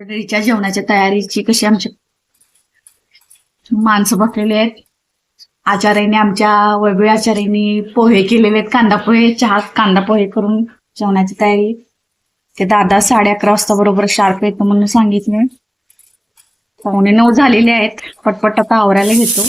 मंडळीच्या जेवणाच्या तयारीची कशी आमची माणसं बसलेली आहेत. आचार्याने आमच्या वैभवी आचार्याने पोहे केलेले आहेत. कांदा पोहे चहा कांदा पोहे करून जेवणाची तयारी. ते दादा साडे अकरा वाजता बरोबर शार्प येतो म्हणून सांगितले. पाहुणे नऊ झालेले आहेत. पटपट आता आवरायला घेतो.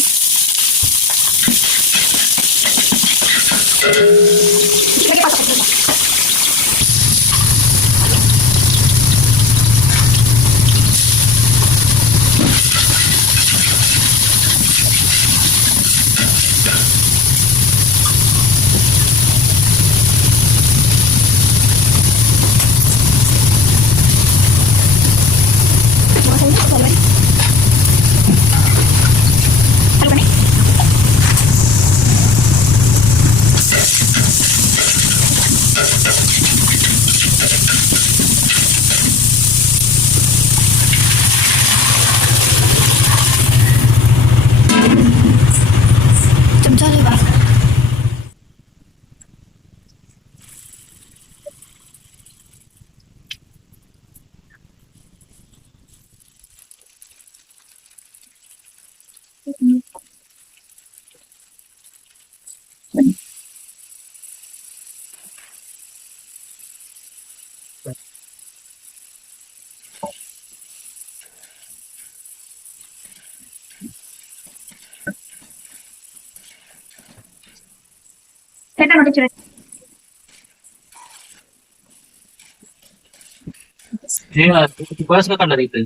हे का काढणार इथे?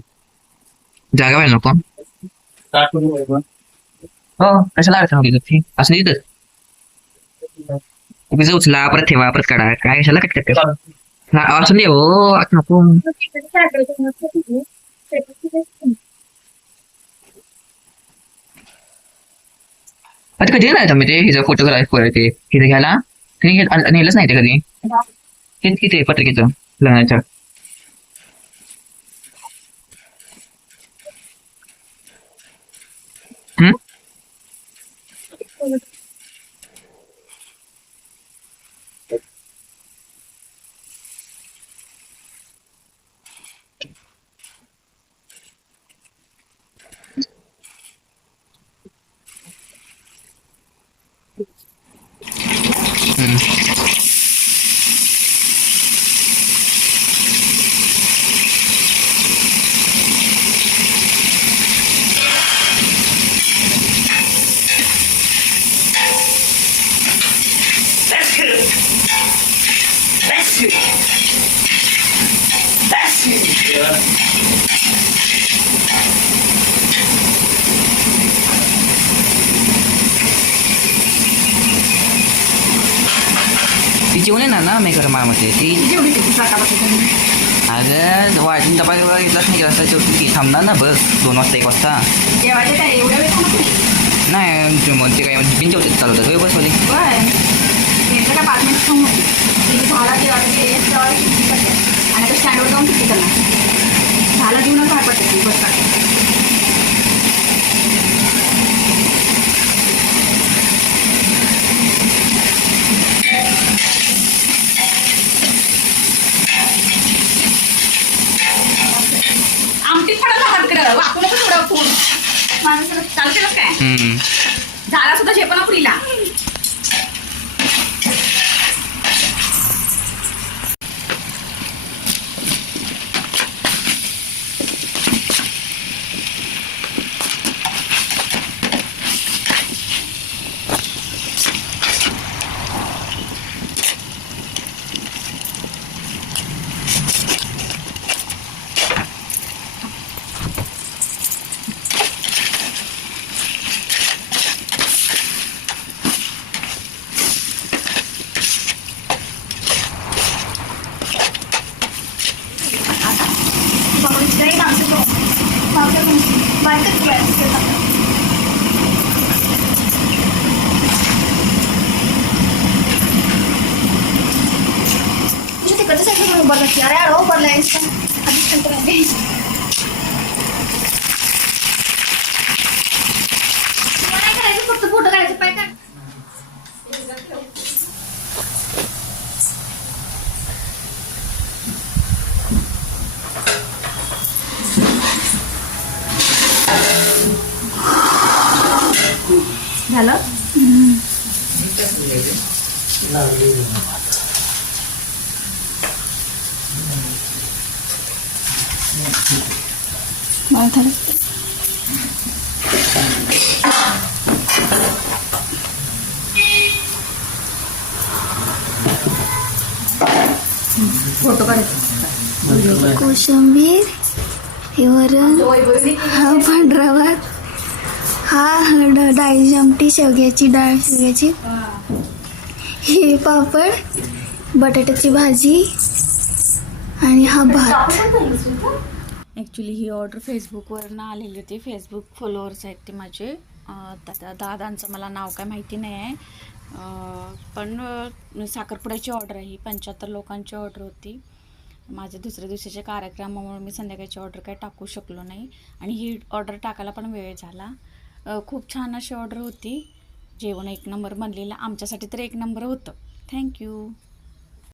जागा व्हायला नको. हो कशाला अडचण होती ती असं इथं उगीच उचला परत ठेवा परत काढा. काय कशाला कट कट असं नाही हो नको. आता कधी नाही तुम्ही ते हिचा फोटोग्राफ करायला ते हिचं घ्यायला. तिने नेलंच नाही ते कधी. किती किती आहे पत्रिकेचं? लग्नाच्या. ती जेवण येणार ना मेकर मामध्ये ती अगं वाटून डबा घेतला घेतलाच नाही वाजता जेवती की थांबणार ना बस दोन वाजता एक वाजता जेवायचं काय एवढ्या वेळ थांबत नाही जेवण ते काय बिन जेवते चालू होतं बसमध्ये का पाच मिनिट थांबून तिथे झाला ते किती करते. आणि आता स्टँडवर जाऊन झाला देऊनच काय? पडते ती बस आमटीत पडत हात कडं वाकून थोडं फूड माझं चालते काय. झाला सुद्धा झेपणा पुरीला. तिकडच्या साईडला उभारला? की अरे अडवा हो, उभारला झालं? फोटो काढायचा कोशिंबीर हे वरण हा पांढरा भात. हा ड- डाळीची आमटी शेवग्याची डाळ शेवग्याची. हे पापड बटाट्याची भाजी आणि हा भात. ॲक्च्युली ही ऑर्डर फेसबुकवरनं आलेली होती. फेसबुक फॉलोअर्स आहेत ते माझे. त्या दादांचं मला नाव काय माहिती नाही आहे पण साखरपुड्याची ऑर्डर आहे. ही पंच्याहत्तर लोकांची ऑर्डर होती. माझ्या दुसऱ्या दिवशीच्या कार्यक्रमामुळे मी संध्याकाळची ऑर्डर काही टाकू शकलो नाही. आणि ही ऑर्डर टाकायला पण वेळ झाला. खूप छान अशी ऑर्डर होती. जेवण एक नंबर बनलेलं. आमच्यासाठी तर एक नंबर होतं. थँक्यू